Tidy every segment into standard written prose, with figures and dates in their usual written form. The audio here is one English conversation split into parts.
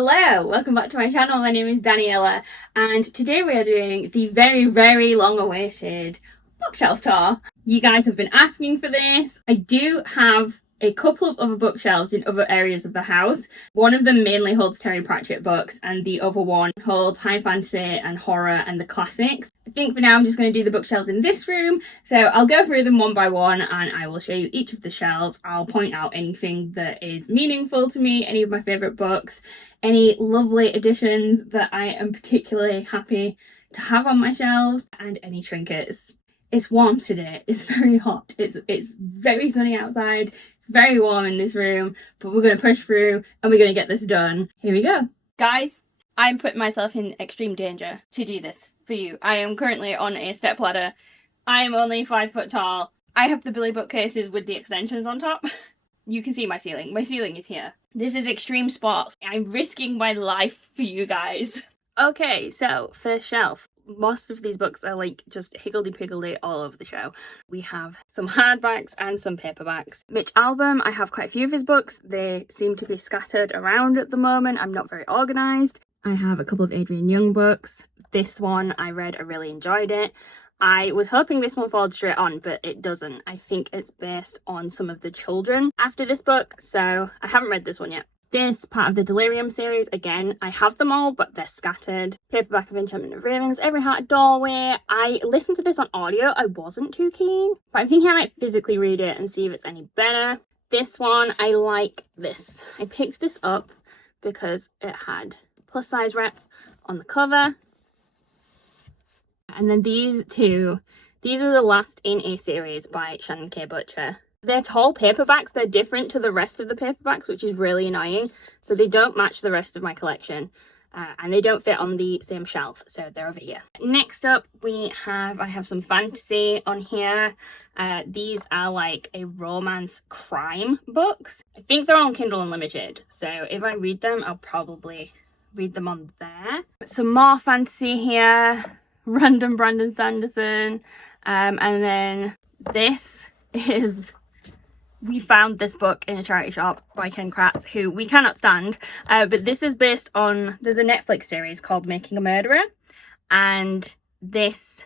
Hello, welcome back to my channel. My name is Daniela and today we are doing the very long awaited bookshelf tour. You guys have been asking for this. I do have a couple of other bookshelves in other areas of the house. One of them mainly holds Terry Pratchett books and the other one holds high fantasy and horror and the classics. I think for now I'm just going to do the bookshelves in this room, so I'll go through them one by one and I will show you each of the shelves. I'll point out anything that is meaningful to me, any of my favourite books, any lovely additions that I am particularly happy to have on my shelves, and any trinkets. It's warm today, it's very hot, it's very sunny outside, it's very warm in this room, but we're going to push through and we're going to get this done. Here we go. Guys, I'm putting myself in extreme danger to do this for you. I am currently on a step ladder. I am only 5 foot tall. I have the Billy bookcases with the extensions on top. You can see my ceiling. My ceiling is here. This is extreme sports. I'm risking my life for you guys. Okay, so first shelf. Most of these books are like just higgledy-piggledy all over the show. We have some hardbacks and some paperbacks. Mitch Albom, I have quite a few of his books. They seem to be scattered around at the moment. I'm not very organised. I have a couple of Adrian Young books. This one I read, I really enjoyed it. I was hoping this one followed straight on, but it doesn't. I think it's based on some of the children after this book, so I haven't read this one yet. This part of the Delirium series, again, I have them all, but they're scattered. Paperback of Enchantment of Ravens, Every Heart a Doorway. I listened to this on audio. I wasn't too keen, but I'm thinking I might physically read it and see if it's any better. This one, I like this. I picked this up because it had plus size rep on the cover. And then these two, these are the last in a series by Shannon K. Butcher. They're tall paperbacks, they're different to the rest of the paperbacks, which is really annoying. So they don't match the rest of my collection and they don't fit on the same shelf, so they're over here. Next up I have some fantasy on here. These are like a romance crime books. I think they're on Kindle Unlimited, so if I read them, I'll probably read them on there. Some more fantasy here. Random Brandon Sanderson, and then this is, we found this book in a charity shop by Ken Kratz, who we cannot stand, but this is based on, there's a Netflix series called Making a Murderer, and this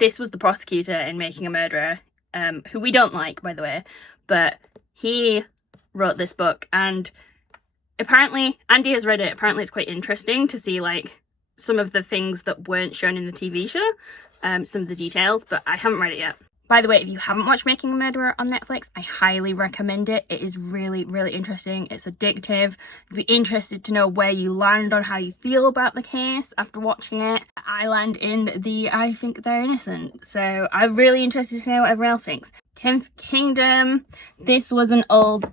was the prosecutor in Making a Murderer, who we don't like, by the way, but he wrote this book, and apparently Andy has read it. Apparently it's quite interesting to see like some of the things that weren't shown in the TV show, some of the details, but I haven't read it yet. By the way, if you haven't watched Making a Murderer on Netflix, I highly recommend it. It is really interesting. It's addictive. I'd be interested to know where you land on how you feel about the case after watching it. I land in the I think they're innocent, so I'm really interested to know what everyone else thinks. 10th Kingdom. This was an old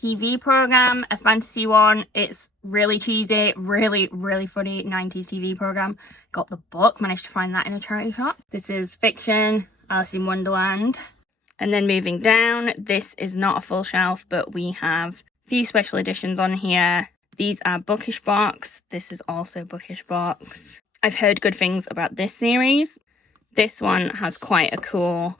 TV program, a fantasy one. It's really cheesy, really funny 90s TV program. Got the book, managed to find that in a charity shop. This is fiction, Alice in Wonderland. And then moving down, this is not a full shelf, but we have a few special editions on here. These are Bookish Box. This is also Bookish Box. I've heard good things about this series. This one has quite a cool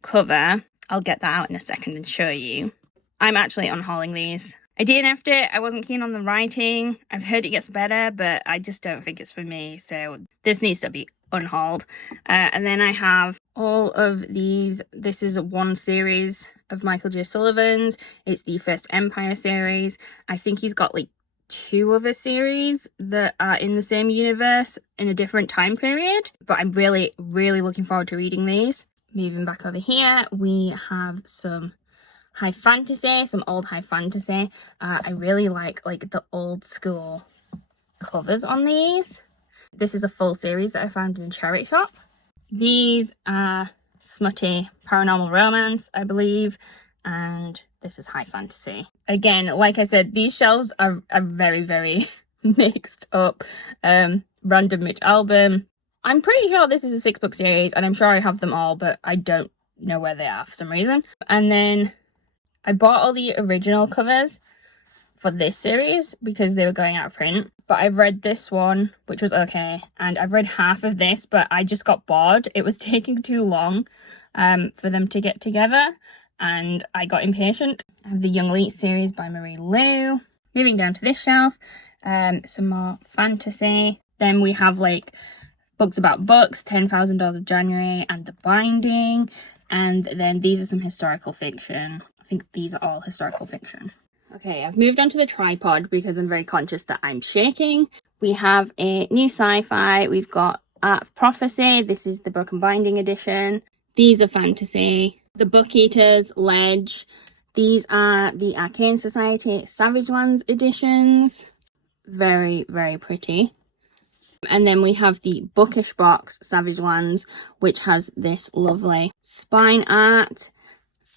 cover. I'll get that out in a second and show you. I'm actually unhauling these. I DNF'd it. I wasn't keen on the writing. I've heard it gets better, but I just don't think it's for me. So this needs to be unhauled. And then I have all of these. This is one series of Michael J. Sullivan's. It's the First Empire series. I think he's got like 2 other series that are in the same universe in a different time period. But I'm really looking forward to reading these. Moving back over here, we have some high fantasy, some old high fantasy. I really like the old school covers on these. This is a full series that I found in a charity shop. These are smutty paranormal romance, I believe, and this is high fantasy. Again, like I said, these shelves are very mixed up. Random Mitch Albom. I'm pretty sure this is a 6-book series, and I'm sure I have them all, but I don't know where they are for some reason. And then I bought all the original covers for this series because they were going out of print, but I've read this one, which was okay, and I've read half of this, but I just got bored. It was taking too long for them to get together, and I got impatient. I have the Young Elite series by Marie Lu. Moving down to this shelf, Some more fantasy. Then we have like books about books, $10,000 of January, and The Binding. And then these are some historical fiction. I think these are all historical fiction. Okay, I've moved on to the tripod because I'm very conscious that I'm shaking. We have a new sci-fi. We've got Art of Prophecy. This is the Broken Binding edition. These are fantasy. The Book Eaters, Ledge. These are the Arcane Society Savage Lands editions. Very, very pretty. And then we have the Bookish Box Savage Lands, which has this lovely spine art.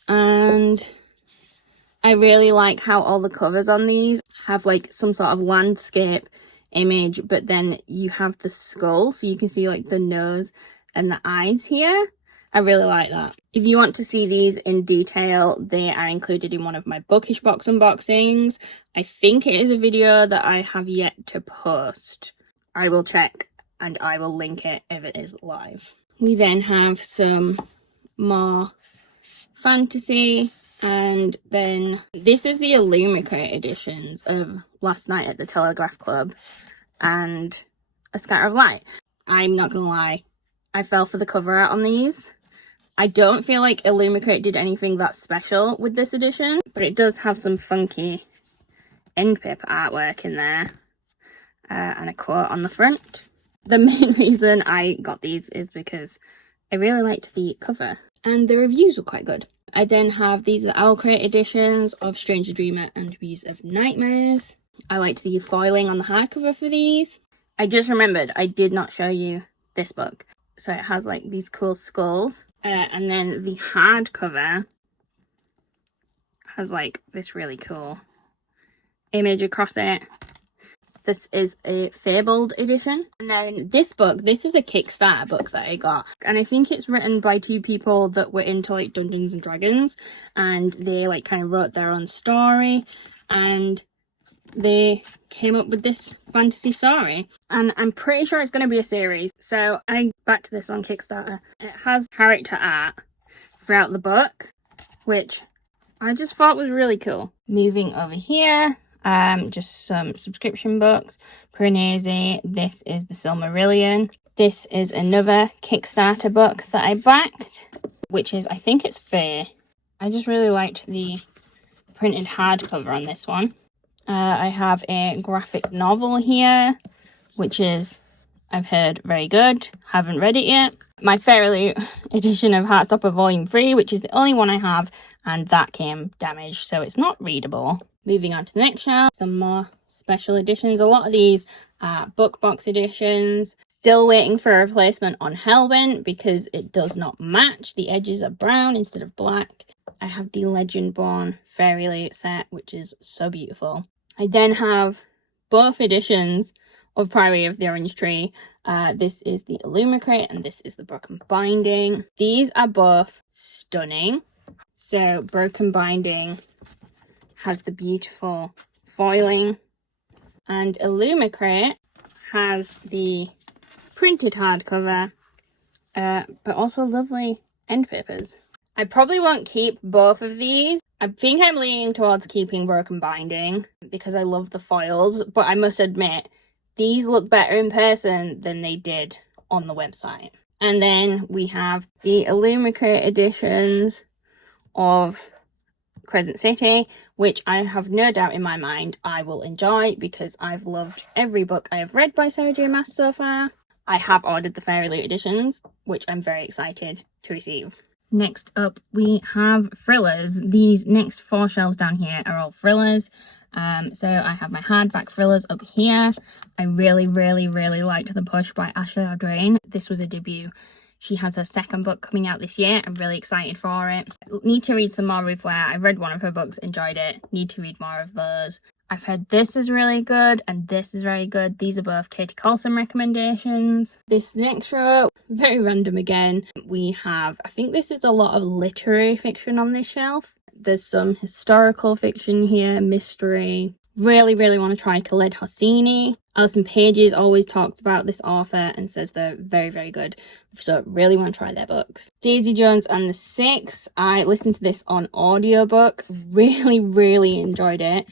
And I really like how all the covers on these have like some sort of landscape image, but then you have the skull, so you can see like the nose and the eyes here. I really like that. If you want to see these in detail, they are included in one of my Bookish Box unboxings. I think it is a video that I have yet to post. I will check and I will link it if it is live. We then have some more fantasy, and then this is the Illumicrate editions of Last Night at the Telegraph Club and A Scatter of Light. I'm not gonna lie, I fell for the cover art on these. I don't feel like Illumicrate did anything that special with this edition, but it does have some funky end paper artwork in there, and a quote on the front. The main reason I got these is because I really liked the cover and the reviews were quite good. I then have these are the Owlcrate editions of Stranger Dreamer and Bees of Nightmares. I liked the foiling on the hardcover for these. I just remembered I did not show you this book. So it has like these cool skulls. And then the hardcover has like this really cool image across it. This is a Fabled edition. And then this book, this is a Kickstarter book that I got. And I think it's written by two people that were into like Dungeons and Dragons. And they like kind of wrote their own story. And they came up with this fantasy story. And I'm pretty sure it's going to be a series. So I backed this on Kickstarter. It has character art throughout the book, which I just thought was really cool. Moving over here. Just some subscription books. Piranesi, this is the Silmarillion. This is another Kickstarter book that I backed, which is, I think it's Fae. I just really liked the printed hardcover on this one. I have a graphic novel here, which is, I've heard, very good. Haven't read it yet. My Fairly edition of Heartstopper Volume 3, which is the only one I have, and that came damaged, so it's not readable. Moving on to the next shelf, some more special editions. A lot of these are book box editions. Still waiting for a replacement on Hellbent because it does not match. The edges are brown instead of black. I have the Legendborn Fairy set, which is so beautiful. I then have both editions of Priory of the Orange Tree. This is the Illumicrate and this is the Broken Binding. These are both stunning. So Broken Binding has the beautiful foiling, and Illumicrate has the printed hardcover, but also lovely end papers. I probably won't keep both of these. I think I'm leaning towards keeping Broken Binding because I love the foils, but I must admit, these look better in person than they did on the website. And then we have the Illumicrate editions of Crescent City, which I have no doubt in my mind I will enjoy because I've loved every book I have read by Sarah J. Maas so far. I have ordered the Fairy Loot editions, which I'm very excited to receive. Next up, we have thrillers. These next 4 shelves down here are all thrillers. So I have my hardback thrillers up here. I really liked The Push by Ashley Audrain. This was a debut. She has her second book coming out this year. I'm really excited for it. Need to read some more Ruth Ware. I read one of her books, enjoyed it. Need to read more of those. I've heard this is really good and this is very good. These are both Katie Colson recommendations. This next row, very random again. We have, I think this is a lot of literary fiction on this shelf. There's some historical fiction here, mystery. Really want to try Khaled Hosseini. Alison Pages always talks about this author and says they're very good. So really want to try their books. Daisy Jones and the Six. I listened to this on audiobook. Really enjoyed it.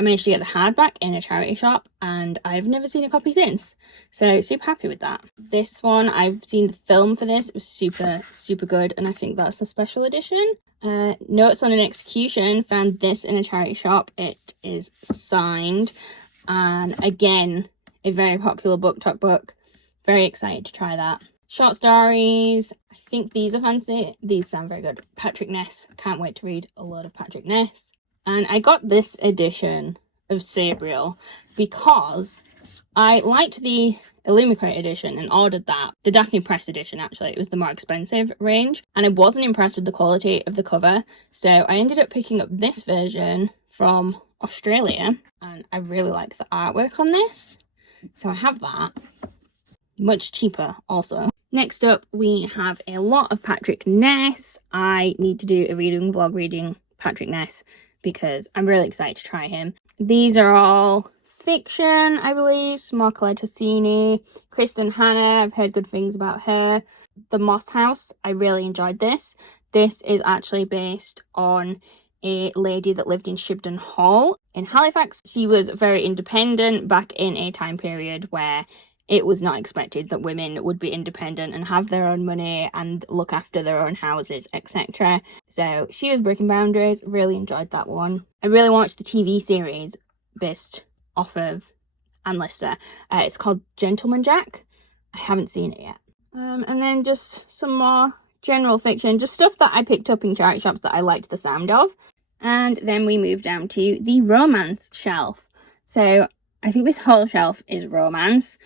I managed to get the hardback in a charity shop and I've never seen a copy since. So super happy with that. This one, I've seen the film for this. It was super, super good. And I think that's a special edition. Notes on an Execution, found this in a charity shop. It is signed. And again, a very popular BookTok book. Very excited to try that. Short stories. I think these are fancy. These sound very good. Patrick Ness. Can't wait to read a lot of Patrick Ness. And I got this edition of Sabriel because I liked the Illumicrate edition and ordered that. The Daphne Press edition, actually. It was the more expensive range. And I wasn't impressed with the quality of the cover. So I ended up picking up this version from Australia. And I really like the artwork on this. So I have that. Much cheaper also. Next up, we have a lot of Patrick Ness. I need to do a reading vlog reading Patrick Ness because I'm really excited to try him. These are all fiction, I believe. Small Colette Hosseini, Kristen Hanna, I've heard good things about her. The Moss House, I really enjoyed this. This is actually based on a lady that lived in Shibden Hall in Halifax. She was very independent back in a time period where it was not expected that women would be independent and have their own money and look after their own houses, etc. So she was breaking boundaries. Really enjoyed that one. I really watched the TV series based off of Anne Lister. It's called Gentleman Jack. I haven't seen it yet. And then just some more general fiction, just stuff that I picked up in charity shops that I liked the sound of. And then we move down to the romance shelf. So I think this whole shelf is romance.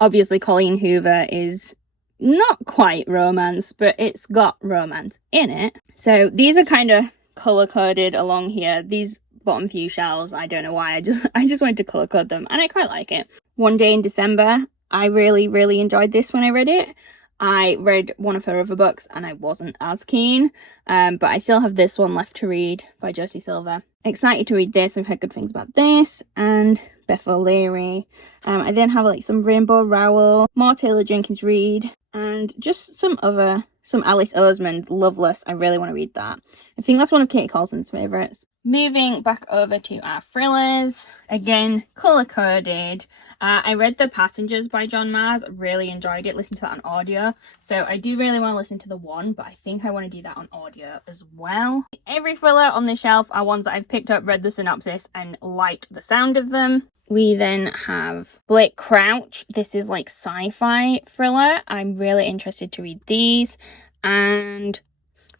Obviously Colleen Hoover is not quite romance, but it's got romance in it. So these are kind of color coded along here. These bottom few shelves, I don't know why, I just wanted to color code them and I quite like it. One Day in December, I really enjoyed this when I read it. I read one of her other books and I wasn't as keen, but I still have this one left to read by Josie Silver. Excited to read this. I've heard good things about this and Beth O'Leary. I then have like some Rainbow Rowell, more Taylor Jenkins Reid, and just some Alice Oseman, Loveless. I really want to read that. I think that's one of Katie Colson's favourites. Moving back over to our thrillers, again, colour-coded. I read The Passengers by John Mars, really enjoyed it, listened to that on audio. So I do really want to listen to The One, but I think I want to do that on audio as well. Every thriller on the shelf are ones that I've picked up, read the synopsis, and liked the sound of them. We then have Blake Crouch. This is like sci-fi thriller. I'm really interested to read these. And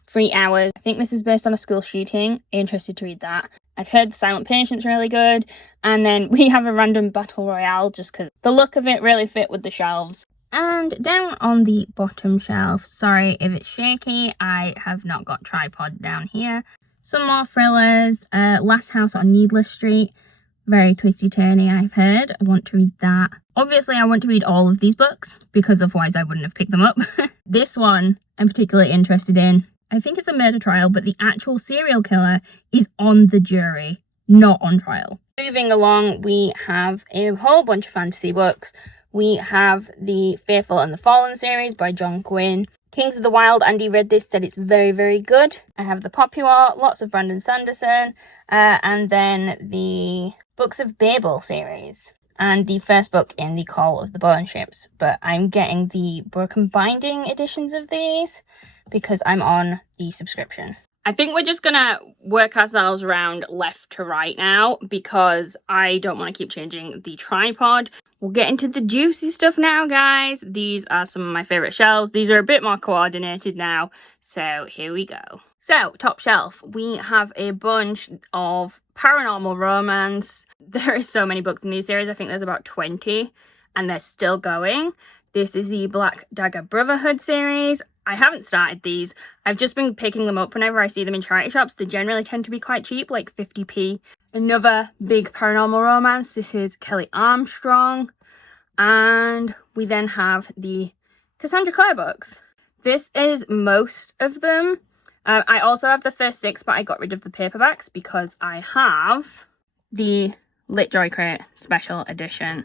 3 Hours. I think this is based on a school shooting. Interested to read that. I've heard The Silent Patient's really good. And then we have a random battle royale just because the look of it really fit with the shelves. And down on the bottom shelf, sorry if it's shaky, I have not got tripod down here. Some more thrillers. Last House on Needless Street. Very twisty-turny, I've heard. I want to read that. Obviously, I want to read all of these books because otherwise I wouldn't have picked them up. This one I'm particularly interested in. I think it's a murder trial, but the actual serial killer is on the jury, not on trial. Moving along, we have a whole bunch of fantasy books. We have the Fearful and the Fallen series by John Quinn. Kings of the Wild, Andy read this, said it's very good. I have the Popular, lots of Brandon Sanderson, and then the Books of Babel series. And the first book in the Call of the Bone Ships. But I'm getting the Broken Binding editions of these because I'm on the subscription. I think we're just gonna work ourselves around left to right now because I don't want to keep changing the tripod. We'll get into the juicy stuff now, guys. These are some of my favorite shelves. These are a bit more coordinated now, so here we go. So, top shelf, we have a bunch of paranormal romance. There are so many books in these series. I think there's about 20 and they're still going. This is the Black Dagger Brotherhood series. I haven't started these. I've just been picking them up whenever I see them in charity shops. They generally tend to be quite cheap, like 50p. Another big paranormal romance. This is Kelly Armstrong. And we then have the Cassandra Clare books. This is most of them. I also have the first 6, but I got rid of the paperbacks because I have the Lit Joy Crate Special Edition,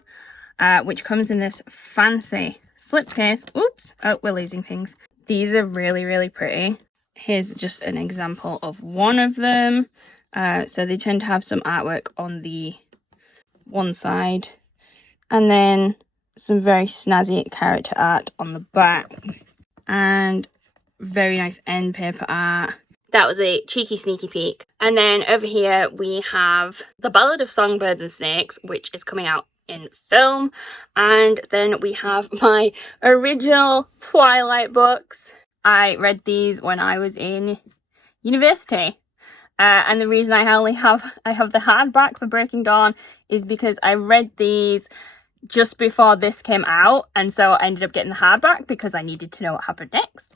which comes in this fancy slipcase. Oops. Oh, we're losing things. These are really pretty. Here's just an example of one of them. So they tend to have some artwork on the one side, and then some very snazzy character art on the back, and very nice end paper art. That was a cheeky sneaky peek. And then over here we have The Ballad of Songbirds and Snakes, which is coming out in film. And then we have my original Twilight books. I read these when I was in university. And the reason I have the hardback for Breaking Dawn is because I read these just before this came out, and so I ended up getting the hardback because I needed to know what happened next.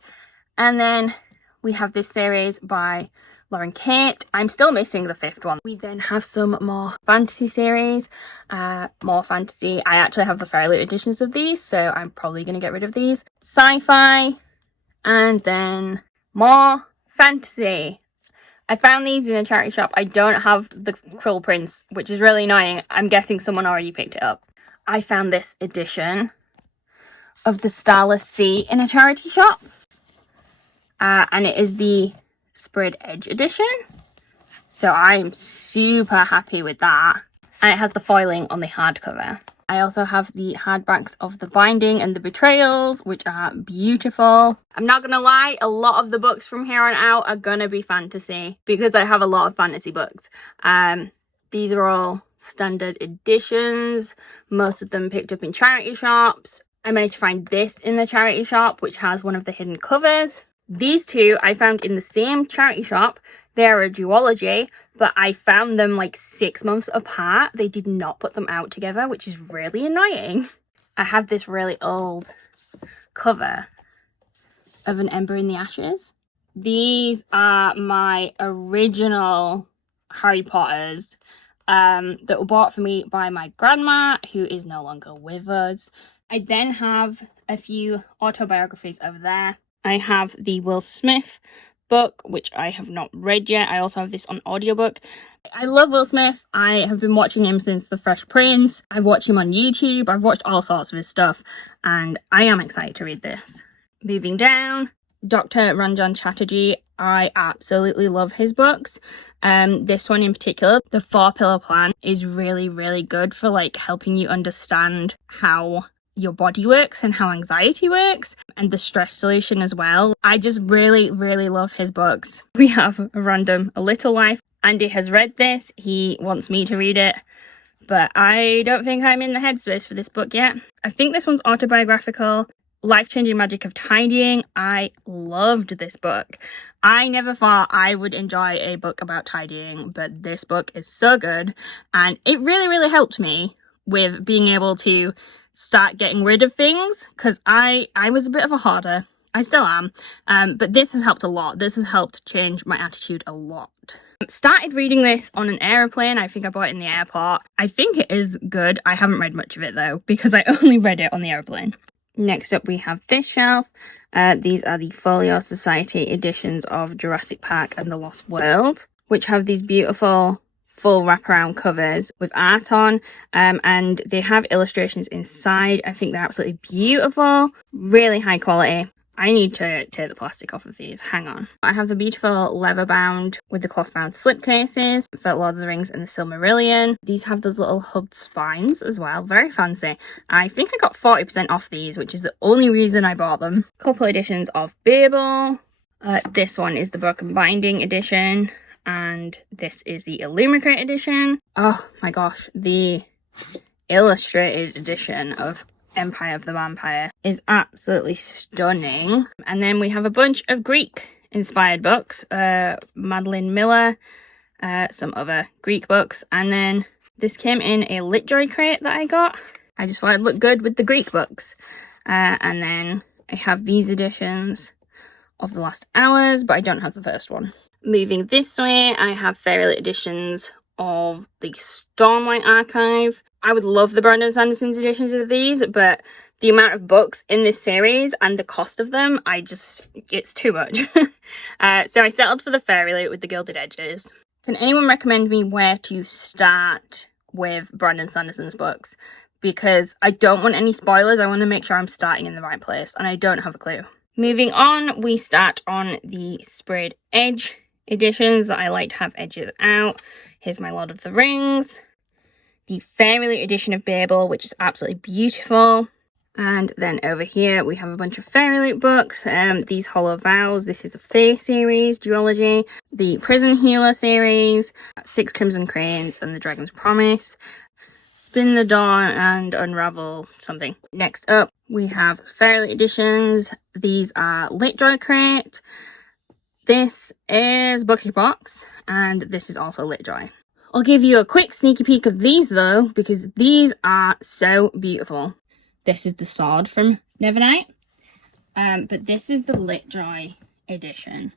And then we have this series by Lauren Kate. I'm still missing the 5th one. We then have some more fantasy series, more fantasy. I actually have the Fairy Loot editions of these, so I'm probably going to get rid of these. Sci-fi, and then more fantasy. I found these in a charity shop. I don't have the Cruel Prince, which is really annoying. I'm guessing someone already picked it up. I found this edition of The Starless Sea in a charity shop. And it is the Spread Edge edition. So I'm super happy with that. And it has the foiling on the hardcover. I also have the hardbacks of The Binding and The Betrayals, which are beautiful. I'm not gonna lie, a lot of the books from here on out are gonna be fantasy because I have a lot of fantasy books. These are all standard editions, most of them picked up in charity shops. I managed to find this in the charity shop, which has one of the hidden covers. These two I found in the same charity shop. They're a duology, but I found them like 6 months apart. They did not put them out together, which is really annoying. I have this really old cover of An Ember in the Ashes. These are my original Harry Potters that were bought for me by my grandma, who is no longer with us. I then have a few autobiographies over there. I have the Will Smith book, which I have not read yet. I also have this on audiobook. I love Will Smith. I have been watching him since The Fresh Prince. I've watched him on YouTube. I've watched all sorts of his stuff, and I am excited to read this. Moving down, Dr. Ranjan Chatterjee. I absolutely love his books. This one in particular, The 4-Pillar Plan, is really, really good for like helping you understand how your body works and how anxiety works, and the stress solution as well. I just really, really love his books. We have a random A Little Life. Andy has read this. He wants me to read it, but I don't think I'm in the headspace for this book yet. I think this one's autobiographical. Life-Changing Magic of Tidying. I loved this book. I never thought I would enjoy a book about tidying, but this book is so good, and it really, really helped me with being able to start getting rid of things, because I was a bit of a hoarder. I still am, but this has helped a lot. This has helped change my attitude a lot. Started reading this on an aeroplane. I think I bought it in the airport. I think it is good. I haven't read much of it though, because I only read it on the aeroplane. Next up we have this shelf. These are the Folio Society editions of Jurassic Park and the Lost World, which have these beautiful full wraparound covers with art on, and they have illustrations inside. I think they're absolutely beautiful, really high quality. I need to take the plastic off of these. Hang on. I have the beautiful leather bound with the cloth bound slipcases for Lord of the Rings and the Silmarillion. These have those little hubbed spines as well. Very fancy. I think I got 40% off these, which is the only reason I bought them. Couple editions of Babel. This one is the Broken Binding edition, and this is the Illumicrate edition. Oh my gosh, the illustrated edition of Empire of the Vampire is absolutely stunning. And then we have a bunch of Greek inspired books, Madeline Miller, some other Greek books, and then this came in a Litjoy crate that I got. I just thought it'd look good with the Greek books. And then I have these editions of The Last Hours, but I don't have the first one. Moving this way, I have Fairylit editions of the Stormlight Archive. I would love the Brandon Sanderson's editions of these, but the amount of books in this series and the cost of them, it's too much. So I settled for the Fairylit with the Gilded Edges. Can anyone recommend me where to start with Brandon Sanderson's books? Because I don't want any spoilers. I want to make sure I'm starting in the right place, and I don't have a clue. Moving on, we start on the Sprayed Edge editions that I like to have edges out. Here's my Lord of the Rings. The Fairy edition of Babel, which is absolutely beautiful. And then over here we have a bunch of Fairy books. These Hollow Vows, this is a Fae series, duology. The Prison Healer series, Six Crimson Cranes and the Dragon's Promise. Spin the Dawn and Unravel something. Next up, we have Fairy editions. These are Litjoy Crate. This is Bookish Box, and this is also Litjoy. I'll give you a quick sneaky peek of these though, because these are so beautiful. This is the sword from Nevernight, but this is the Litjoy edition,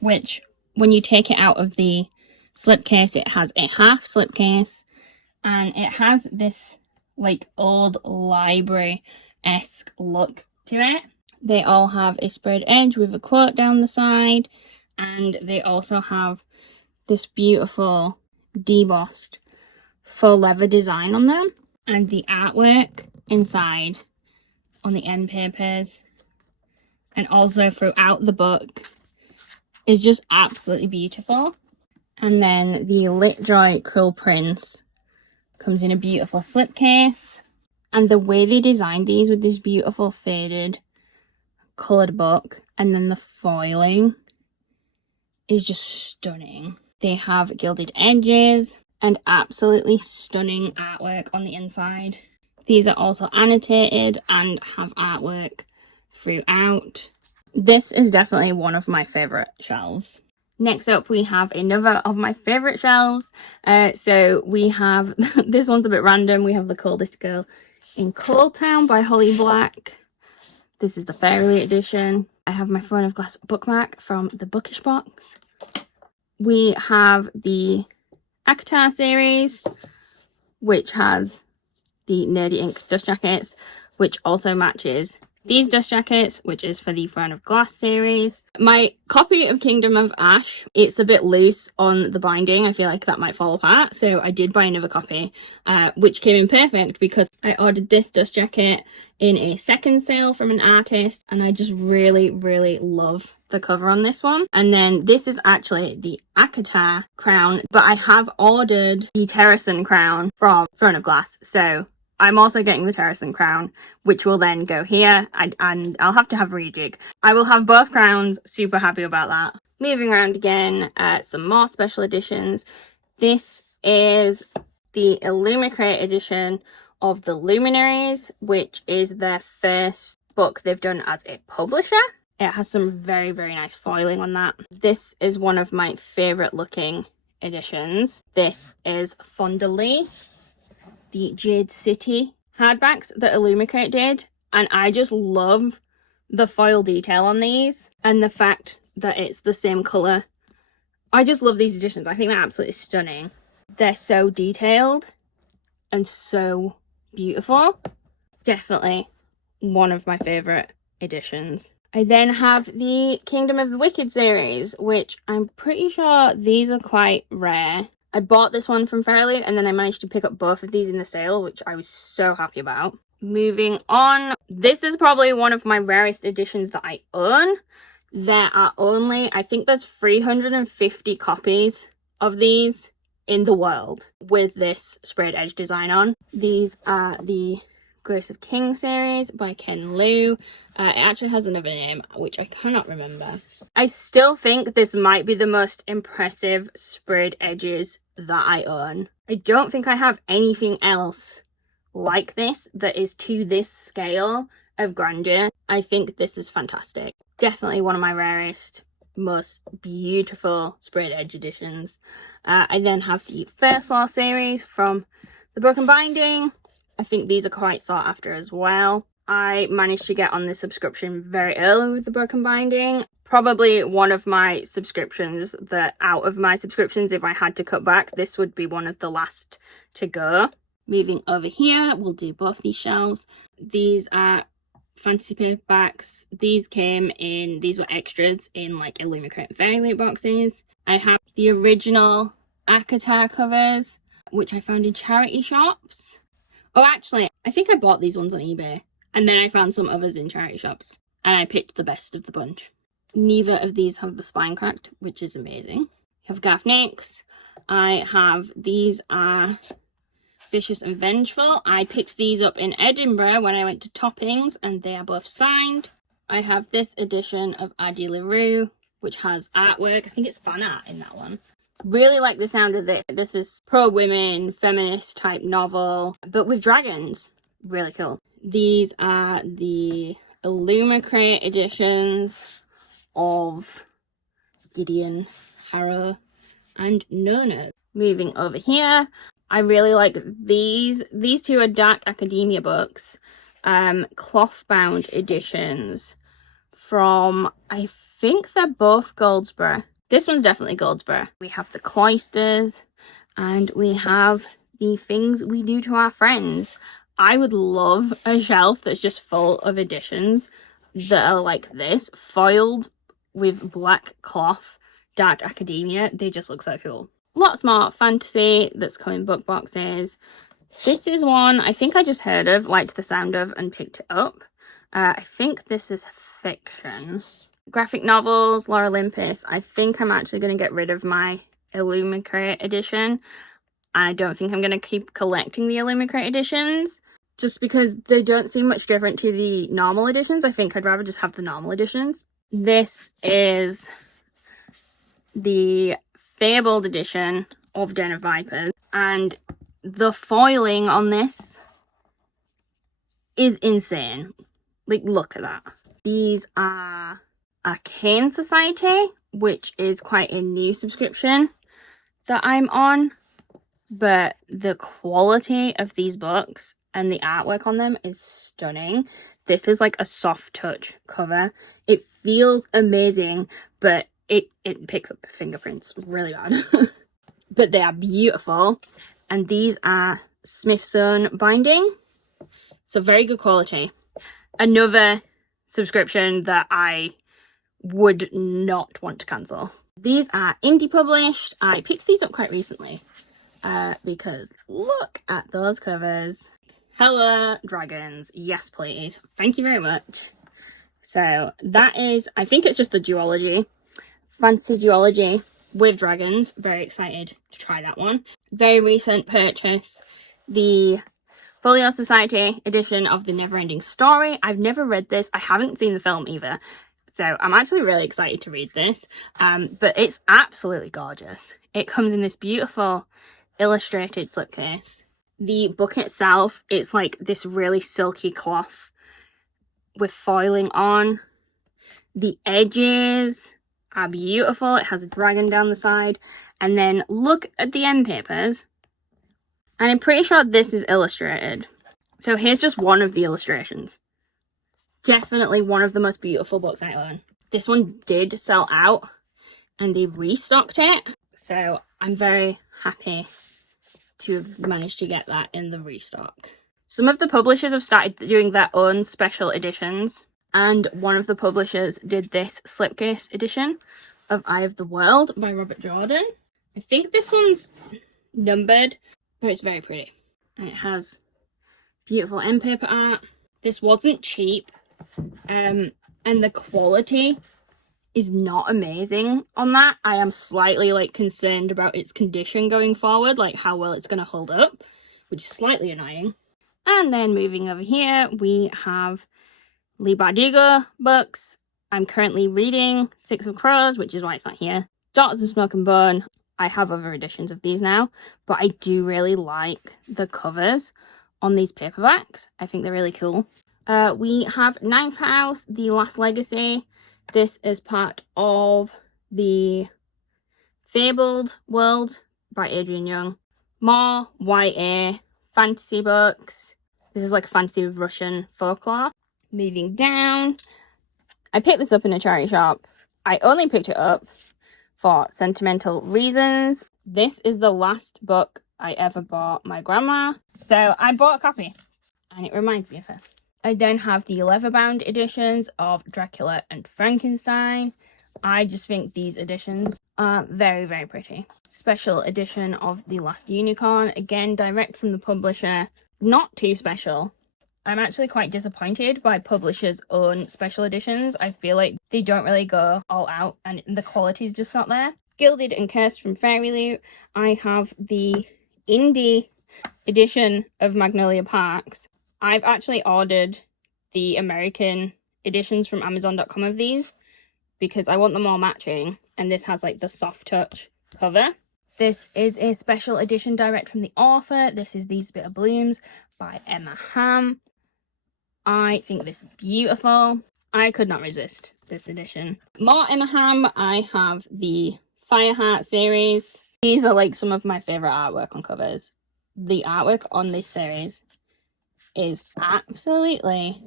which when you take it out of the slipcase, it has a half slipcase. And it has this like old library-esque look to it. They all have a sprayed edge with a quote down the side. And they also have this beautiful debossed faux leather design on them. And the artwork inside on the end papers and also throughout the book is just absolutely beautiful. And then the Litjoy Cruel Prince comes in a beautiful slipcase, and the way they designed these with this beautiful faded coloured book and then the foiling is just stunning. They have gilded edges and absolutely stunning artwork on the inside. These are also annotated and have artwork throughout. This is definitely one of my favourite shelves. Next up, we have another of my favourite shelves. So we have, this one's a bit random. We have The Coldest Girl in Coal Town by Holly Black. This is the Fairy edition. I have my Throne of Glass bookmark from the Bookish Box. We have the ACOTAR series, which has the Nerdy Ink dust jackets, which also matches these dust jackets, which is for the Throne of Glass series. My copy of Kingdom of Ash, it's a bit loose on the binding. I feel like that might fall apart. So I did buy another copy, which came in perfect because I ordered this dust jacket in a second sale from an artist. And I just really, really love the cover on this one. And then this is actually the ACOTAR crown, but I have ordered the Terrasen crown from Throne of Glass. So I'm also getting the Terrasen crown, which will then go here, and I'll have to have rejig. I will have both crowns, super happy about that. Moving around again, some more special editions. This is the Illumicrate edition of The Luminaries, which is their first book they've done as a publisher. It has some very, very nice foiling on that. This is one of my favourite looking editions. This is Fond du Lis, the Jade City hardbacks that Illumicrate did, and I just love the foil detail on these and the fact that it's the same colour. I just love these editions. I think they're absolutely stunning. They're so detailed and so beautiful. Definitely one of my favourite editions. I then have the Kingdom of the Wicked series, which I'm pretty sure these are quite rare. I bought this one from Fairly, and then I managed to pick up both of these in the sale, which I was so happy about. Moving on, this is probably one of my rarest editions that I own. There are only, I think there's 350 copies of these in the world with this sprayed edge design on. These are the Grace of King series by Ken Liu. It actually has another name, which I cannot remember. I still think this might be the most impressive sprayed edges that I own. I don't think I have anything else like this that is to this scale of grandeur. I think this is fantastic. Definitely one of my rarest, most beautiful sprayed edge editions. I then have the First Law series from the Broken Binding. I think these are quite sought after as well. I managed to get on this subscription very early with the Broken Binding. Probably one of my subscriptions that out of my subscriptions, if I had to cut back, this would be one of the last to go. Moving over here, we'll do both these shelves. These are fantasy paperbacks. These were extras in like Illumicrate Fairy Loot boxes. I have the original ACOTAR covers, which I found in charity shops. Oh, actually, I think I bought these ones on eBay, and then I found some others in charity shops, and I picked the best of the bunch. Neither of these have the spine cracked, which is amazing. I have Gaff Nicks. I have, these are Vicious and Vengeful. I picked these up in Edinburgh when I went to Toppings, and they are both signed. I have this edition of Addie LaRue, which has artwork. I think it's fan art in that one. Really like the sound of this. This is pro-women, feminist type novel, but with dragons. Really cool. These are the Illumicrate editions of Gideon, Harrow, and Nona. Moving over here, I really like these. These two are Dark Academia books, cloth-bound editions from, I think they're both Goldsboro. This one's definitely Goldsboro. We have the Cloisters, and we have the Things We Do to Our Friends. I would love a shelf that's just full of editions that are like this, foiled with black cloth, Dark Academia. They just look so cool. Lots more fantasy that's come in book boxes. This is one I think I just heard of, liked the sound of, and picked it up. I think this is fiction. Graphic novels, Lore Olympus. I think I'm actually going to get rid of my Illumicrate edition. I don't think I'm going to keep collecting the Illumicrate editions, just because they don't seem much different to the normal editions. I think I'd rather just have the normal editions. This is the Fabled edition of Den of Vipers, and the foiling on this is insane. Like, look at that. These are Arcane Society, which is quite a new subscription that I'm on, but the quality of these books and the artwork on them is stunning. This is like a soft touch cover. It feels amazing, but it picks up fingerprints really bad. But they are beautiful. And these are Smithsonian binding. So very good quality. Another subscription that I would not want to cancel. These are indie published. I picked these up quite recently because look at those covers. Hello, dragons. Yes, please. Thank you very much. So that is, I think it's just the duology. Fantasy duology with dragons. Very excited to try that one. Very recent purchase. The Folio Society edition of The Neverending Story. I've never read this. I haven't seen the film either. So I'm actually really excited to read this. But it's absolutely gorgeous. It comes in this beautiful illustrated slipcase. The book itself, it's like this really silky cloth with foiling on. The edges are beautiful. It has a dragon down the side. And then look at the end papers. And I'm pretty sure this is illustrated. So here's just one of the illustrations. Definitely one of the most beautiful books I own. This one did sell out and they restocked it. So I'm very happy to have managed to get that in the restock. Some of the publishers have started doing their own special editions. And one of the publishers did this slipcase edition of Eye of the World by Robert Jordan. I think this one's numbered, but it's very pretty. And it has beautiful end paper art. This wasn't cheap. And the quality is not amazing on that. I am slightly like concerned about its condition going forward, like how well it's going to hold up, which is slightly annoying. And then moving over here, we have Leigh Bardugo books. I'm currently reading Six of Crows, which is why it's not here. Daughters of Smoke and Bone. I have other editions of these now, but I do really like the covers on these paperbacks. I think they're really cool. We have Ninth House, The Last Legacy. This is part of the Fabled World by Adrian Young. More YA fantasy books. This is like fantasy with Russian folklore. Moving down. I picked this up in a charity shop. I only picked it up for sentimental reasons. This is the last book I ever bought my grandma. So I bought a copy and it reminds me of her. I then have the leather-bound editions of Dracula and Frankenstein. I just think these editions are very, very pretty. Special edition of The Last Unicorn. Again, direct from the publisher. Not too special. I'm actually quite disappointed by publishers' own special editions. I feel like they don't really go all out and the quality is just not there. Gilded and Cursed from Fairy Loot. I have the indie edition of Magnolia Parks. I've actually ordered the American editions from Amazon.com of these because I want them all matching, and this has like the soft touch cover. This is a special edition direct from the author. This is These Bitter Blooms by Emma Hamm. I think this is beautiful. I could not resist this edition. More Emma Hamm. I have the Fireheart series. These are like some of my favourite artwork on covers. The artwork on this series is absolutely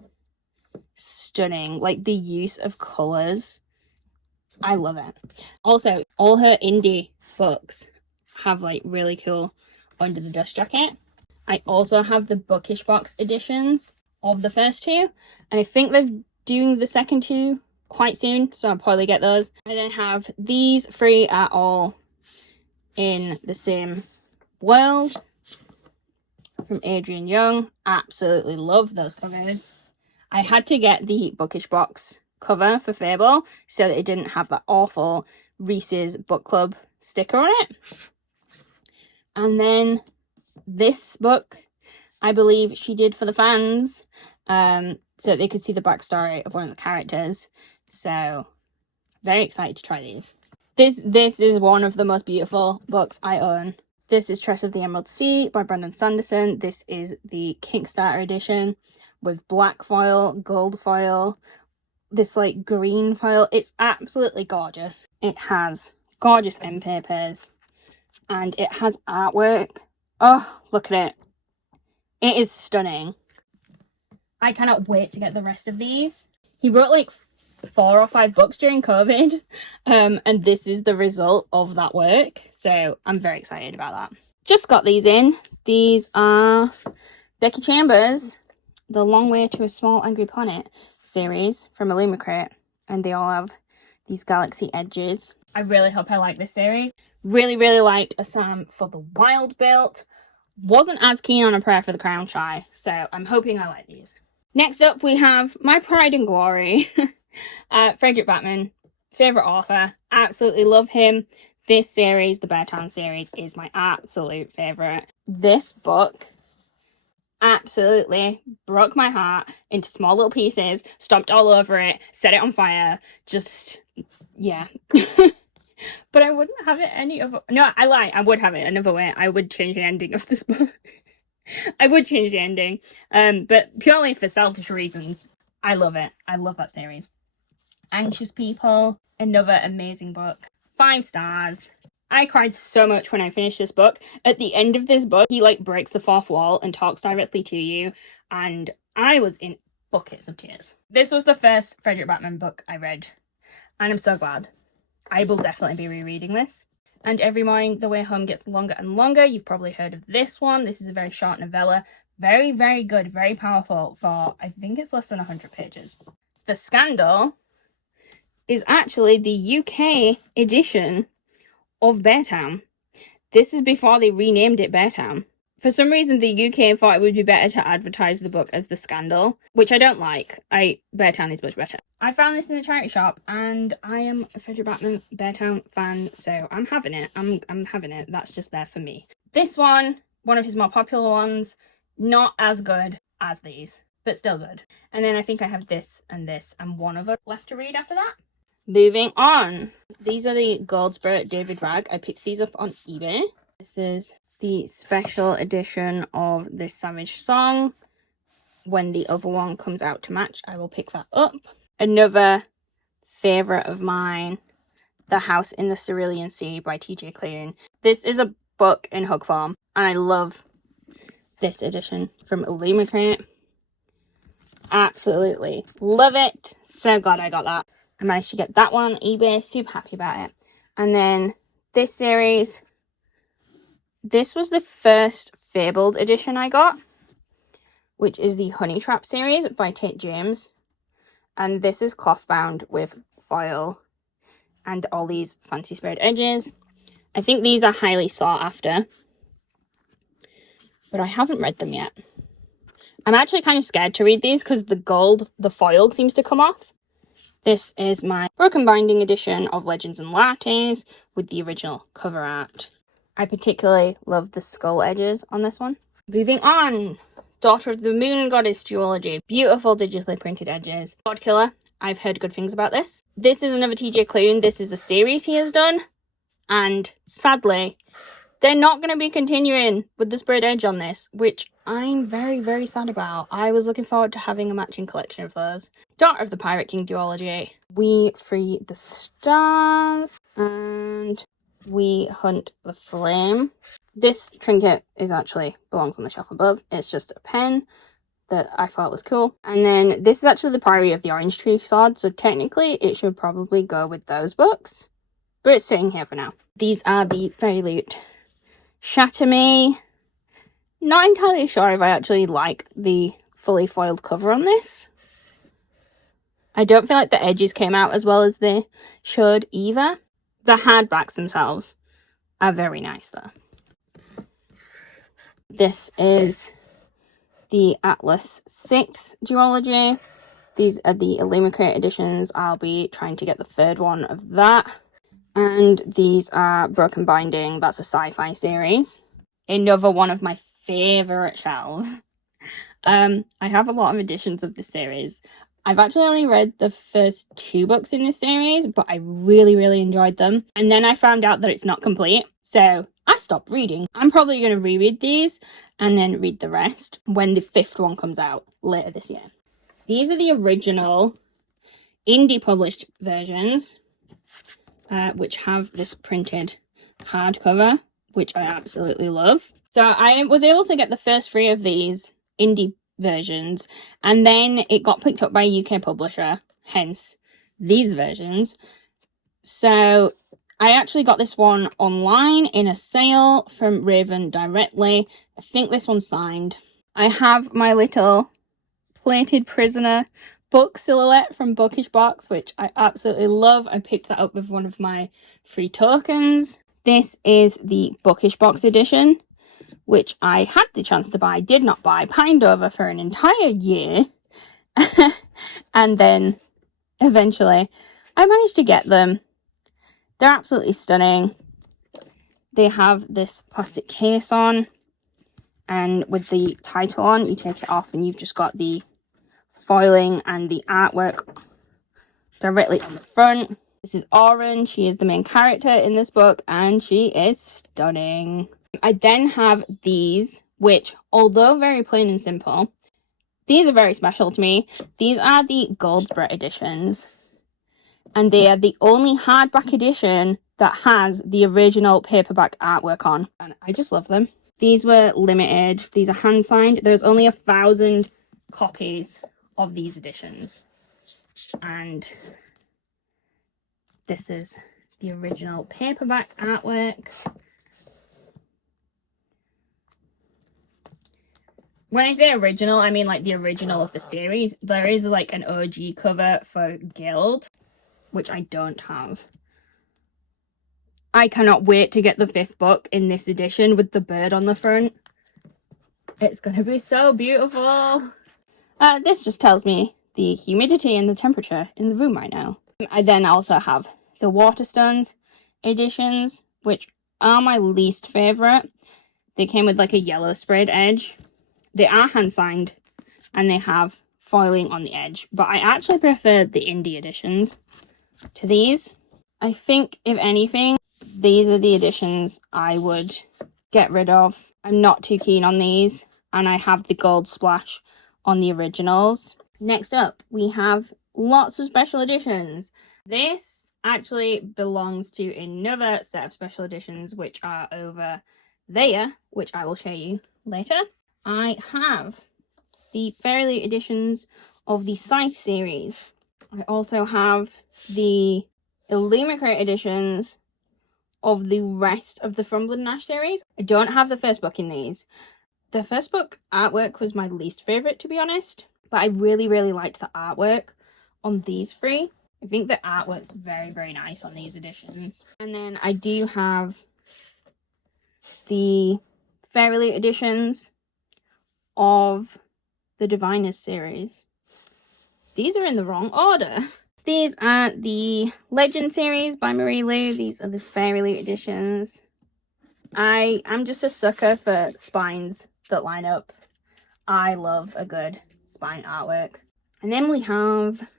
stunning. Like the use of colours, I love it. Also, all her indie books have like really cool Under the Dust jacket. I also have the Bookish Box editions of the first two, and I think they're doing the second two quite soon, so I'll probably get those. I then have these three are all in the same world from Adrian Young. Absolutely love those covers. I had to get the Bookish Box cover for Fable so that it didn't have that awful Reese's Book Club sticker on it. And then this book, I believe she did for the fans, so they could see the backstory of one of the characters. So, very excited to try these. This is one of the most beautiful books I own. This is Tress of the Emerald Sea by Brandon Sanderson. This is the Kickstarter edition with black foil, gold foil, this like green foil. It's absolutely gorgeous. It has gorgeous end papers and it has artwork. Oh, look at it. It is stunning. I cannot wait to get the rest of these. He wrote like 4 or 5 books during COVID, and this is the result of that work. So I'm very excited about that. Just got these in. These are Becky Chambers, The Long Way to a Small Angry Planet series from Illumicrate, and they all have these galaxy edges. I really hope I like this series. Really liked A Psalm for the Wild Built. Wasn't as keen on A Prayer for the Crown Shy, so I'm hoping I like these. Next up, we have my pride and glory, Frederick Bateman, favourite author, absolutely love him. This series, the Beartown series, is my absolute favourite. This book absolutely broke my heart into small little pieces, stomped all over it, set it on fire, just, yeah. But I wouldn't have it any other... No, I lie, I would have it another way. I would change the ending of this book. I would change the ending, but purely for selfish reasons. I love it. I love that series. Anxious People, another amazing book. 5 stars. I cried so much when I finished this book. At the end of this book, he like breaks the fourth wall and talks directly to you, and I was in buckets of tears. This was the first Frederick Bateman book I read, and I'm so glad. I will definitely be rereading this. And Every Morning the Way Home Gets Longer and Longer. You've probably heard of this one. This is a very short novella. Very good, very powerful for, I think it's less than 100 pages. The Scandal is actually the UK edition of Beartown. This is before they renamed it Beartown. For some reason, the UK thought it would be better to advertise the book as The Scandal, which I don't like. Beartown is much better. I found this in a charity shop, and I am a Frederick Bateman Beartown fan, so I'm having it. I'm having it. That's just there for me. This one of his more popular ones, not as good as these, but still good. And then I think I have this, and one other left to read after that. Moving on. These are the Gold Spirit David Ragg. I picked these up on eBay. This is the special edition of This Savage Song. When the other one comes out to match, I will pick that up. Another favourite of mine, The House in the Cerulean Sea by TJ Klune. This is a book in hug form, and I love this edition from Illumicrate. Absolutely love it. So glad I got that. I managed to get that one on eBay. Super happy about it. And then this series, this was the first Fabled edition I got, which is the Honey Trap series by Tate James. And this is cloth bound with foil and all these fancy sprayed edges. I think these are highly sought after, but I haven't read them yet. I'm actually kind of scared to read these because the foil seems to come off. This is my broken binding edition of Legends and Lattes with the original cover art. I particularly love the skull edges on this one. Moving on, Daughter of the Moon Goddess duology. Beautiful digitally printed edges. God Killer, I've heard good things about this. This is another TJ Klune. This is a series he has done. And sadly, they're not going to be continuing with the sprayed edge on this, which I'm very, very sad about. I was looking forward to having a matching collection of those. Daughter of the Pirate King duology. We Free the Stars. And We Hunt the Flame. This trinket belongs on the shelf above. It's just a pen that I thought was cool. And then this is actually the Priory of the Orange Tree sword, so technically it should probably go with those books. But it's sitting here for now. These are the Fairy Loot Shatter Me. Not entirely sure if I actually like the fully foiled cover on this. I don't feel like the edges came out as well as they should either. The hardbacks themselves are very nice though. This is the Atlas 6 duology. These are the Illumicrate editions. I'll be trying to get the third one of that. And these are Broken Binding. That's a sci-fi series. Another one of my favourite shelves. I have a lot of editions of this series. I've actually only read the first 2 books in this series, but I really, really enjoyed them. And then I found out that it's not complete, so I stopped reading. I'm probably going to reread these and then read the rest when the 5th one comes out later this year. These are the original indie published versions, which have this printed hardcover, which I absolutely love. So I was able to get the first 3 of these indie versions, and then it got picked up by a UK publisher, hence these versions. So I actually got this one online in a sale from Raven directly. I think this one's signed. I have my little Plated Prisoner book silhouette from Bookish Box, which I absolutely love. I picked that up with one of my free tokens. This is the Bookish Box edition, which I had the chance to buy, did not buy, pined over for an entire year. And then eventually I managed to get them. They're absolutely stunning. They have this plastic case on, and with the title on, you take it off and you've just got the foiling and the artwork directly on the front. This is Auron. She is the main character in this book, and she is stunning. I then have these, which, although very plain and simple, these are very special to me. These are the Goldsboro editions, and they are the only hardback edition that has the original paperback artwork on, and I just love them. These were limited. These are hand signed. There's only 1,000 copies of these editions, and this is the original paperback artwork. When I say original, I mean like the original of the series. There is like an OG cover for Guild, which I don't have. I cannot wait to get the 5th book in this edition with the bird on the front. It's going to be so beautiful. This just tells me the humidity and the temperature in the room right now. I then also have the Waterstones editions, which are my least favourite. They came with like a yellow sprayed edge. They are hand signed and they have foiling on the edge, but I actually prefer the indie editions to these. I think, if anything, these are the editions I would get rid of. I'm not too keen on these, and I have the gold splash on the originals. Next up, we have lots of special editions. This actually belongs to another set of special editions, which are over there, which I will show you later. I have the Fairy Loot editions of the Scythe series. I also have the Illumicrate editions of the rest of the From Blood and Ash series. I don't have the first book in these. The first book artwork was my least favourite, to be honest, but I really, really liked the artwork on these 3. I think the artwork's very, very nice on these editions. And then I do have the Fairy Loot editions of the Diviners series. These are in the wrong order. These are the Legend series by Marie Lu. These are the Fairy Loot editions. I'm just a sucker for spines that line up. I love a good spine artwork. And then we have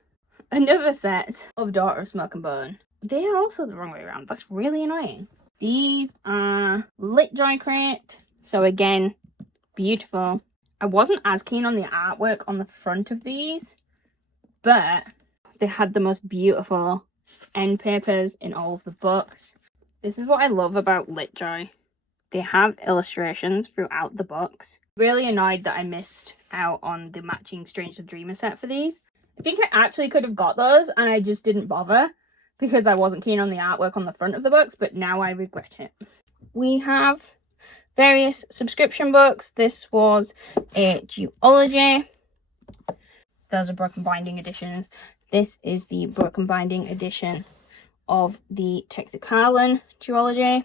another set of Daughter of Smoke and Bone. They are also the wrong way around. That's really annoying. These are Litjoy Crate. So again, beautiful. I wasn't as keen on the artwork on the front of these, but they had the most beautiful end papers in all of the books. This is what I love about Litjoy. They have illustrations throughout the books. Really annoyed that I missed out on the matching Strange the Dreamer set for these. I think I actually could have got those and I just didn't bother because I wasn't keen on the artwork on the front of the books, but now I regret it. We have various subscription books. This was a duology. Those are broken binding editions. This is the broken binding edition of the Texas Carlin duology.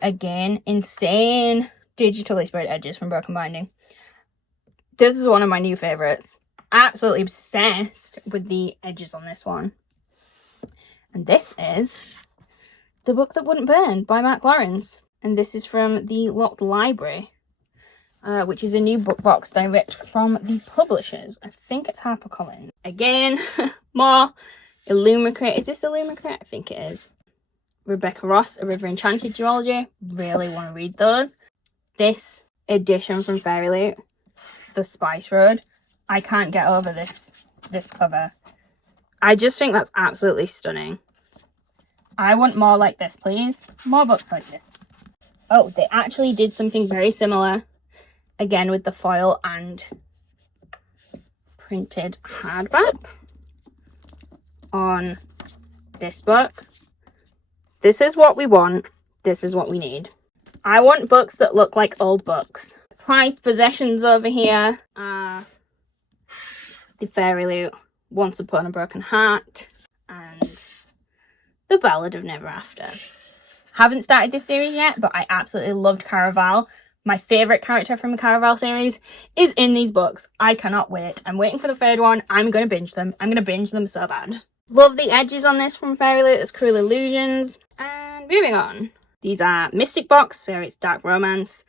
Again, insane digitally sprayed edges from broken binding. This is one of my new favorites. Absolutely obsessed with the edges on this one. And this is The Book That Wouldn't Burn by Mark Lawrence. And this is from the Locked Library, which is a new book box direct from the publishers. I think it's HarperCollins. Again, more Illumicrate. Is this Illumicrate? I think it is. Rebecca Ross, A River Enchanted duology. Really want to read those. This edition from Fairy Loot, The Spice Road. I can't get over this cover. I just think that's absolutely stunning. I want more like this, please. More books like this. Oh, they actually did something very similar. Again with the foil and printed hardback on this book. This is what we want. This is what we need. I want books that look like old books. Prized possessions over here are the Fairy Loot, Once Upon a Broken Heart, and The Ballad of Never After. Haven't started this series yet, but I absolutely loved Caraval. My favourite character from the Caraval series is in these books. I cannot wait. I'm waiting for the third one. I'm going to binge them. I'm going to binge them so bad. Love the edges on this from Fairy Loot. It's Cruel Illusions. And moving on. These are Mystic Box, so it's Dark Romance.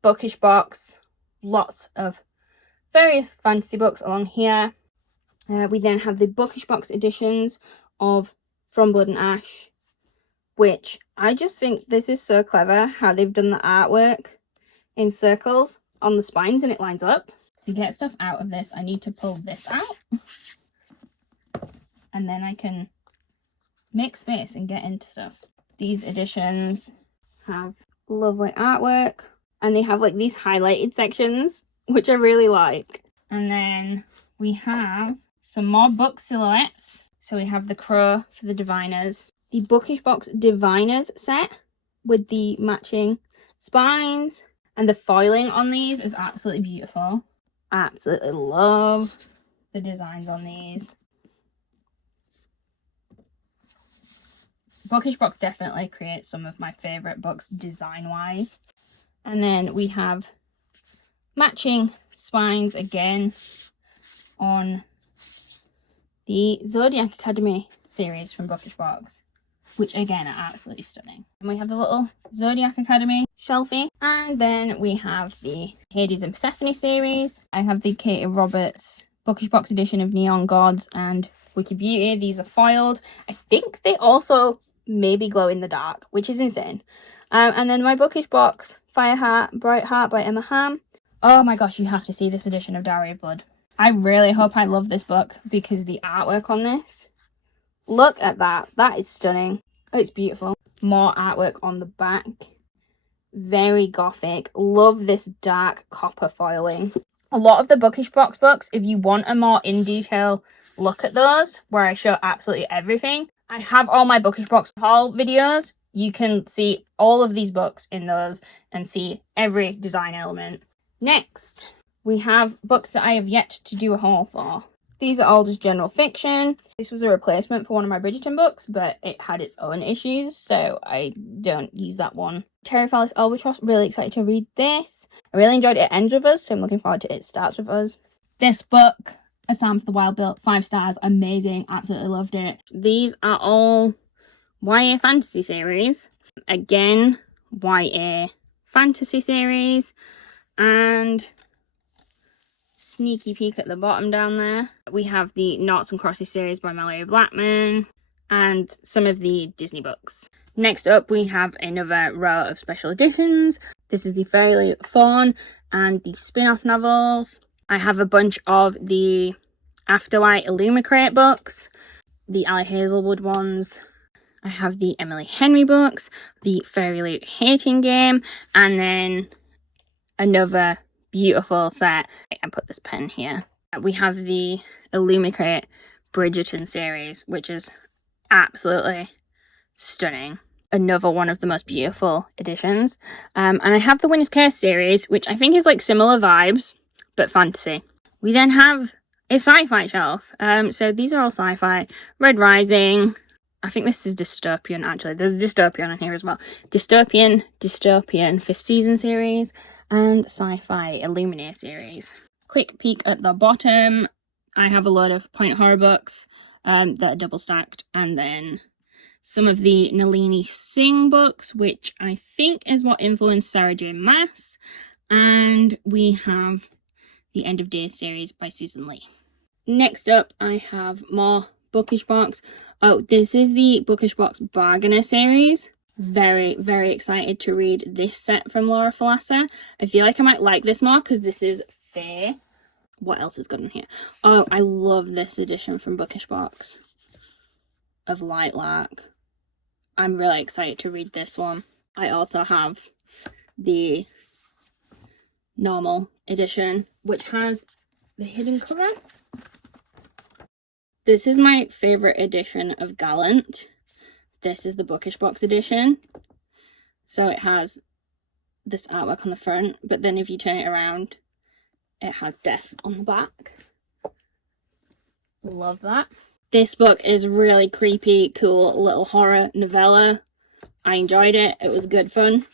Bookish Box. Lots of various fantasy books along here. We then have the Bookish Box editions of From Blood and Ash, which I just think this is so clever how they've done the artwork in circles on the spines and it lines up. To get stuff out of this, I need to pull this out. And then I can make space and get into stuff. These editions have lovely artwork and they have like these highlighted sections, which I really like. And then we have some more book silhouettes. So we have the Crow for the Diviners. The Bookish Box Diviners set with the matching spines. And the foiling on these is absolutely beautiful. Absolutely love the designs on these. Bookish Box definitely creates some of my favourite books design-wise. And then we have matching spines again on the Zodiac Academy series from Bookish Box, which again are absolutely stunning. And we have the little Zodiac Academy shelfie. And then we have the Hades and Persephone series. I have the Katie Roberts Bookish Box edition of Neon Gods and Wiki Beauty. These are foiled. I think they also maybe glow in the dark, which is insane. And then my Bookish Box Fireheart Bright Heart by Emma Ham. Oh my gosh, you have to see this edition of Diary of Blood. I really hope I love this book because the artwork on this, look at that. That is stunning. It's beautiful. More artwork on the back. Very gothic. Love this dark copper foiling. A lot of the Bookish Box books, if you want a more in detail look at those, where I show absolutely everything, I have all my Bookish Box haul videos. You can see all of these books in those and see every design element. Next, we have books that I have yet to do a haul for. These are all just general fiction. This was a replacement for one of my Bridgerton books, but it had its own issues, so I don't use that one. Terry Albatross, really excited to read this. I really enjoyed It Ends With Us, so I'm looking forward to It Starts With Us. This book, A Psalm for the Wild Built, 5 stars, amazing, absolutely loved it. These are all YA fantasy series. Again, YA fantasy series, and sneaky peek at the bottom down there, we have the Noughts and Crosses series by Mallory Blackman and some of the Disney books. Next up, we have another row of special editions. This is the Fairy Fawn and the spin-off novels. I have a bunch of the Afterlight Illumicrate books, the Ali Hazelwood ones. I have the Emily Henry books, the Fairy Loot Hating Game, and then another beautiful set. I put this pen here. We have the Illumicrate Bridgerton series, which is absolutely stunning. Another one of the most beautiful editions. And I have the Winner's Curse series, which I think is like similar vibes, but fantasy. We then have a sci-fi shelf. So these are all sci-fi. Red Rising. I think this is dystopian, actually. There's dystopian in here as well. Dystopian, 5th season series, and sci-fi Illuminae series. Quick peek at the bottom. I have a lot of point horror books that are double stacked, and then some of the Nalini Singh books, which I think is what influenced Sarah J. Maas. And we have the End of Days series by Susan Lee. Next up, I have more Bookish Box. Oh, this is the Bookish Box Bargainer series. Very, very excited to read this set from Laura Falasa. I feel like I might like this more because this is fair. What else is good in here? Oh, I love this edition from Bookish Box of Light Lark. I'm really excited to read this one. I also have the normal edition, which has the hidden cover. This is my favourite edition of Gallant. This is the Bookish Box edition. So it has this artwork on the front, but then if you turn it around, it has death on the back. Love that. This book is really creepy, cool little horror novella. I enjoyed it. It was good fun.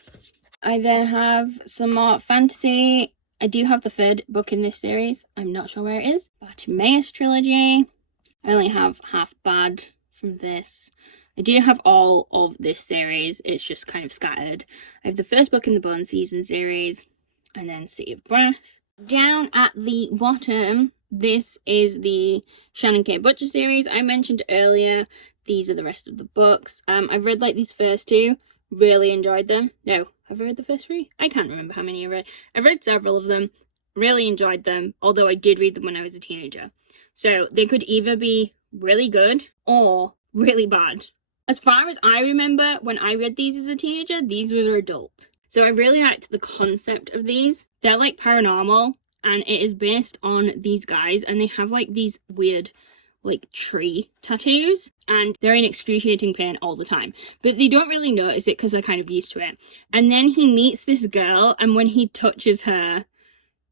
I then have some more fantasy. I do have the third book in this series. I'm not sure where it is. Bartimaeus trilogy. I only have half bad from this. I do have all of this series. It's just kind of scattered. I have the first book in the Bone Season series, and then City of Brass. Down at the bottom, this is the Shannon K. Butcher series I mentioned earlier. These are the rest of the books. I've read like these first two. Really enjoyed them. No, have I read the first three? I can't remember how many I read. I've read several of them. Really enjoyed them, although I did read them when I was a teenager. So they could either be really good or really bad. As far as I remember, when I read these as a teenager, these were adult. So I really liked the concept of these. They're like paranormal, and it is based on these guys, and they have like these weird like tree tattoos, and they're in excruciating pain all the time. But they don't really notice it because they're kind of used to it. And then he meets this girl, and when he touches her,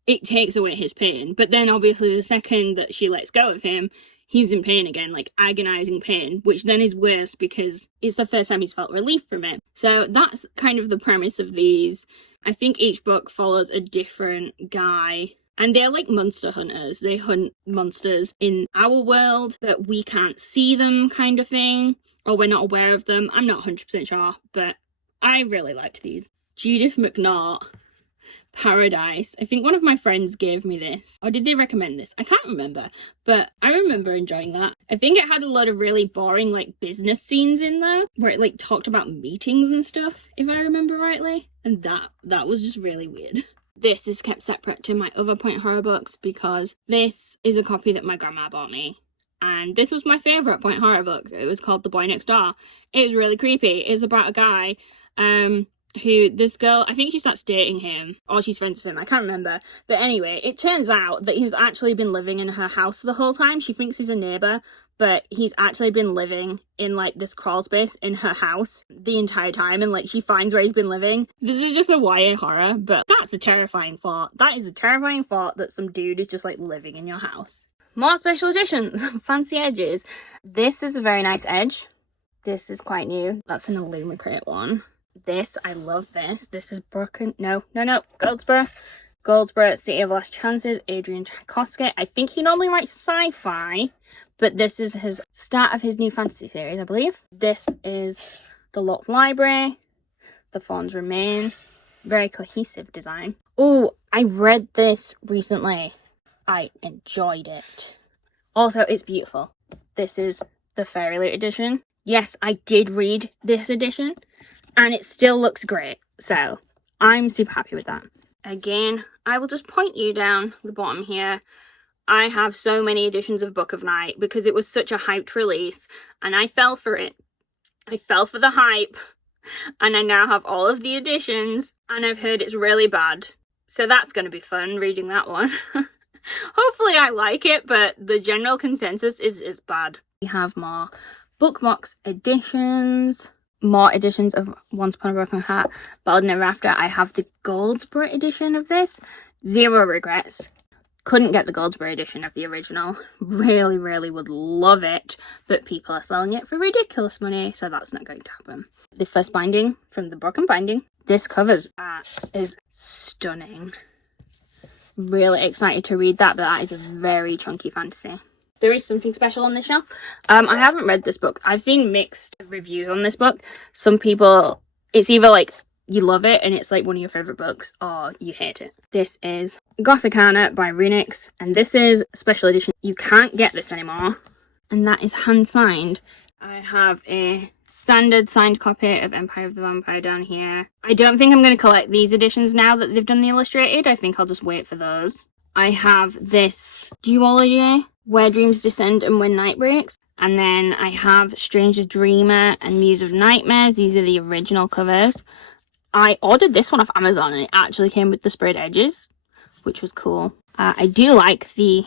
it takes away his pain. But then obviously the second that she lets go of him, he's in pain again, like agonizing pain, which then is worse because it's the first time he's felt relief from it. So that's kind of the premise of these. I think each book follows a different guy, and they're like monster hunters. They hunt monsters in our world, but we can't see them kind of thing, or we're not aware of them. I'm not 100% sure, but I really liked these. Judith McNaught, Paradise. I think one of my friends gave me this. Or did they recommend this? I can't remember, but I remember enjoying that. I think it had a lot of really boring like business scenes in there where it like talked about meetings and stuff, if I remember rightly. And that was just really weird. This is kept separate to my other point horror books because this is a copy that my grandma bought me. And this was my favourite point horror book. It was called The Boy Next Door. It was really creepy. It's about a guy who, this girl, I think she starts dating him, or she's friends with him, I can't remember. But anyway, it turns out that he's actually been living in her house the whole time. She thinks he's a neighbour, but he's actually been living in like this crawl space in her house the entire time, and like she finds where he's been living. This is just a YA horror, but that's a terrifying thought. That is a terrifying thought that some dude is just like living in your house. more special editions. Fancy edges. This is a very nice edge. This is quite new. That's an Illumicrate one. This, I love this. This is Goldsboro. Goldsboro, City of Last Chances, Adrian Tchaikovsky. I think he normally writes sci-fi, but this is his start of his new fantasy series, I believe. This is The Locked Library, The Fawns Remain. Very cohesive design. Oh, I read this recently. I enjoyed it. Also, it's beautiful. This is the Fairy Loot edition. Yes, I did read this edition, and it still looks great. So, I'm super happy with that. Again, I will just point you down the bottom here. I have so many editions of Book of Night because it was such a hyped release, and I fell for it. I fell for the hype, and I now have all of the editions, and I've heard it's really bad. So that's going to be fun, reading that one. Hopefully I like it, but the general consensus is it's bad. We have more Bookbox editions. More editions of Once Upon a Broken Heart, Ballad Never After. I have the Goldsboro edition of this. Zero regrets. Couldn't get the Goldsboro edition of the original. Really, really would love it, but people are selling it for ridiculous money, so that's not going to happen. The first binding from the Broken Binding. This cover's art is stunning. Really excited to read that, but that is a very chunky fantasy. There is something special on this shelf. I haven't read this book. I've seen mixed reviews on this book. Some people, it's either like you love it and it's like one of your favourite books, or you hate it. This is Gothicana by Runix, and this is special edition. You can't get this anymore, and that is hand signed. I have a standard signed copy of Empire of the Vampire down here. I don't think I'm going to collect these editions now that they've done the illustrated. I think I'll just wait for those. I have this duology, Where Dreams Descend and When Night Breaks. And then I have Stranger Dreamer and Muse of Nightmares. These are the original covers. I ordered this one off Amazon and it actually came with the sprayed edges, which was cool. I do like the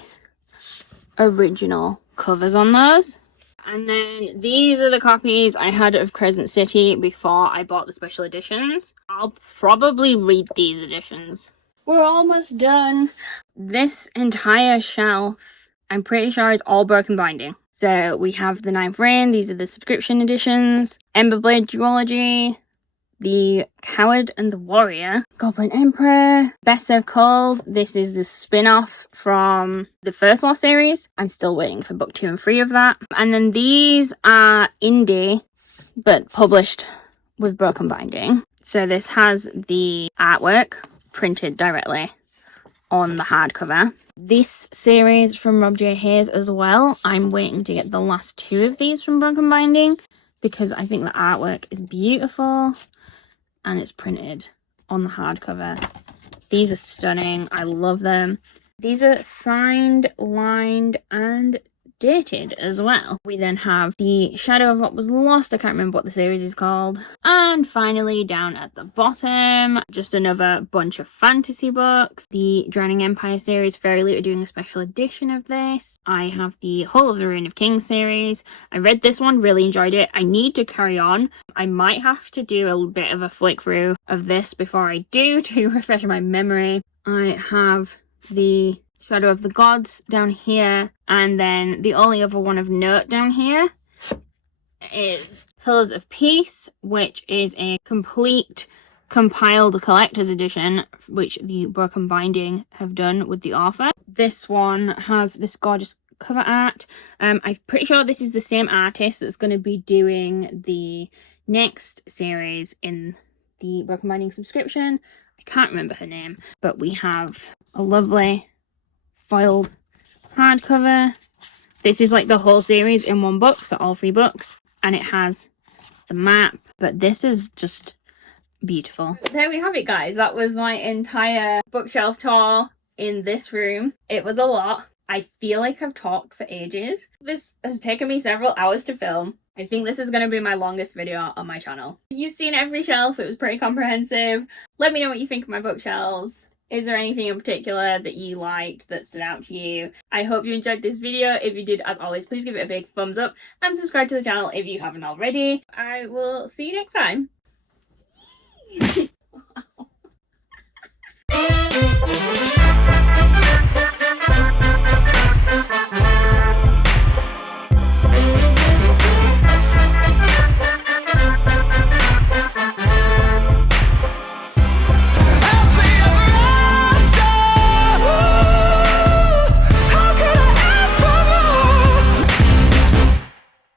original covers on those. And then these are the copies I had of Crescent City before I bought the special editions. I'll probably read these editions. We're almost done. This entire shelf, I'm pretty sure, is all Broken Binding. So we have the Ninth Reign. These are the subscription editions. Emberblade Duology. The Coward and the Warrior. Goblin Emperor. Best So Cold. This is the spin-off from the First Law series. I'm still waiting for book 2 and 3 of that. And then these are indie, but published with Broken Binding. So this has the artwork printed directly on the hardcover. This series from Rob J. Hayes as well. I'm waiting to get the last 2 of these from Broken Binding because I think the artwork is beautiful and it's printed on the hardcover. These are stunning. I love them. These are signed, lined, and dated as well. We then have the Shadow of What Was Lost. I can't remember what the series is called. And finally, down at the bottom, just another bunch of fantasy books. The Drowning Empire series. Fairy Loot are doing a special edition of this. I have the Hull of the Reign of Kings series. I read this one, really enjoyed it. I need to carry on. I might have to do a bit of a flick through of this before I do to refresh my memory. I have the Shadow of the Gods down here, and then the only other one of note down here is Pillars of Peace, which is a complete compiled collector's edition, which the Broken Binding have done with the author. This one has this gorgeous cover art. I'm pretty sure this is the same artist that's going to be doing the next series in the Broken Binding subscription. I can't remember her name, but we have a lovely foiled hardcover. This is like the whole series in one book, so all 3 books, and it has the map, but this is just beautiful. There we have it, guys. That was my entire bookshelf tour in this room. It was a lot. I feel like I've talked for ages. This has taken me several hours to film. I think this is going to be my longest video on my channel. You've seen every shelf. It was pretty comprehensive. Let me know what you think of my bookshelves. Is there anything in particular that you liked that stood out to you? I hope you enjoyed this video. If you did, as always, please give it a big thumbs up and subscribe to the channel if you haven't already. I will see you next time.